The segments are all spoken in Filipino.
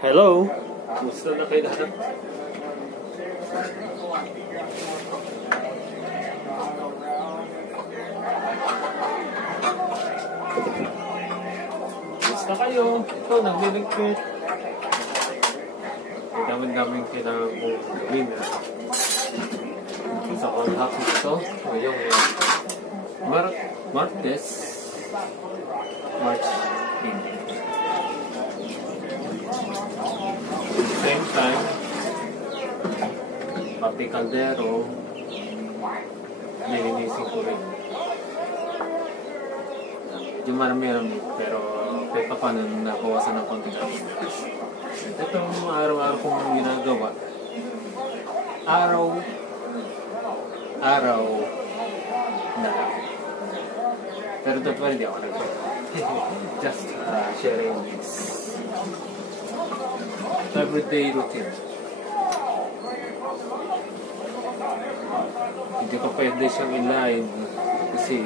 Hello! Gusto na kayo lahat? Gusto kayo? Ito, nagliligpit. May daming kailangan kong gawin. Sa konhapon ito, ngayong Martes, March 8. Same time, Papi Caldero, nilinisin ko rin. Medyo marami-rami, pero kahit pa paano nabawasan ng konti namin. Ito yung araw-araw kong ginagawa. Araw na lang. Pero don't worry, di ako nag-work. Just sharing this everyday routine. Hindi ko pwede siyang in-live kasi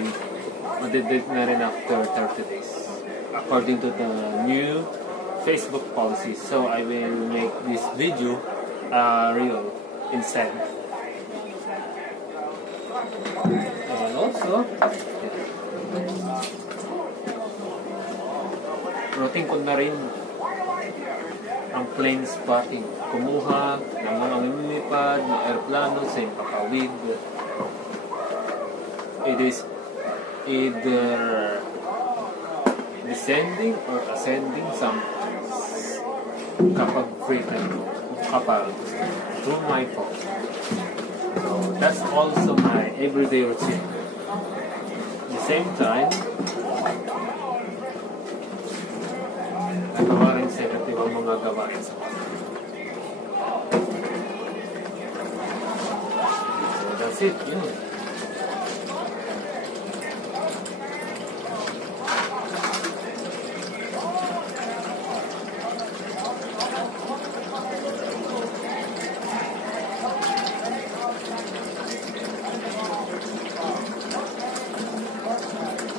madedate na rin after 30 days according to the new Facebook policy. So I will make this video real instead. And also, routine ko na rin ang plane spotting. Kumuha ng mga lumilipad na aeroplano sa Impapawid. It is either descending or ascending sometimes kapag free time, kapag through my phone. So that's also my everyday routine. At the same time, nagawa rin sa ibang mga gawain sa mga. So that's it, yun.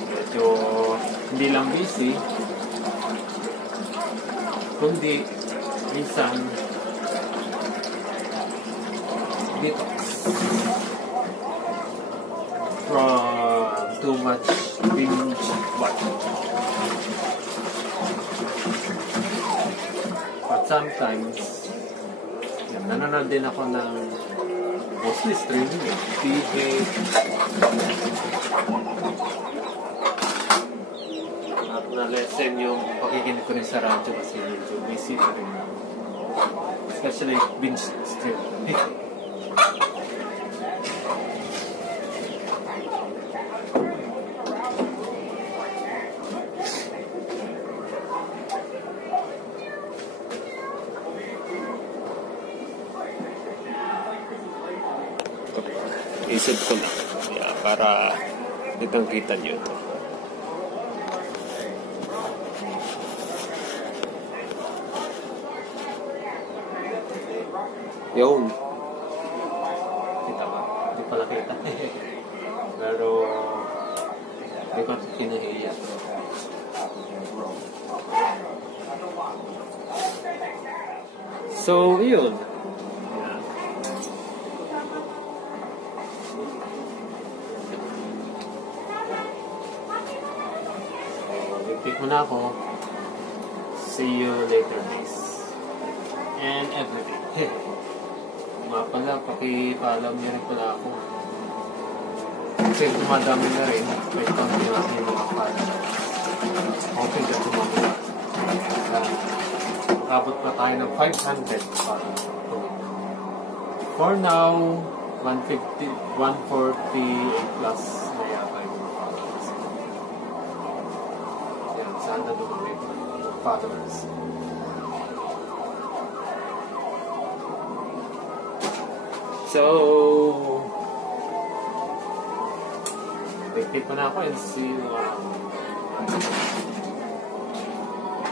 Medyo hindi lang busy, kundi minsan detox from too much binge watching. But sometimes nanonood din ako ng mostly streaming, TV, at na-lessen yung pakikinig ko rin sa radyo kasi medyo busy na rin. Especially binge stream. Isip ko na para kitang kita nyo ito. Yun. Kita ba? Hindi pala kita. Pero hindi ko kinahiya. So, yun. Pick mo na ako. See you later days. And every day. Mga pala, pakipaalam niyo rin pala ako. Kasi tumadami na rin. May konti na yung mga followers. Okay na tumami na. Abot pa tayo ng 500 followers. For now, 140 plus na yata yung mga followers. Sana dumami yung followers. So, wait ko na ako and see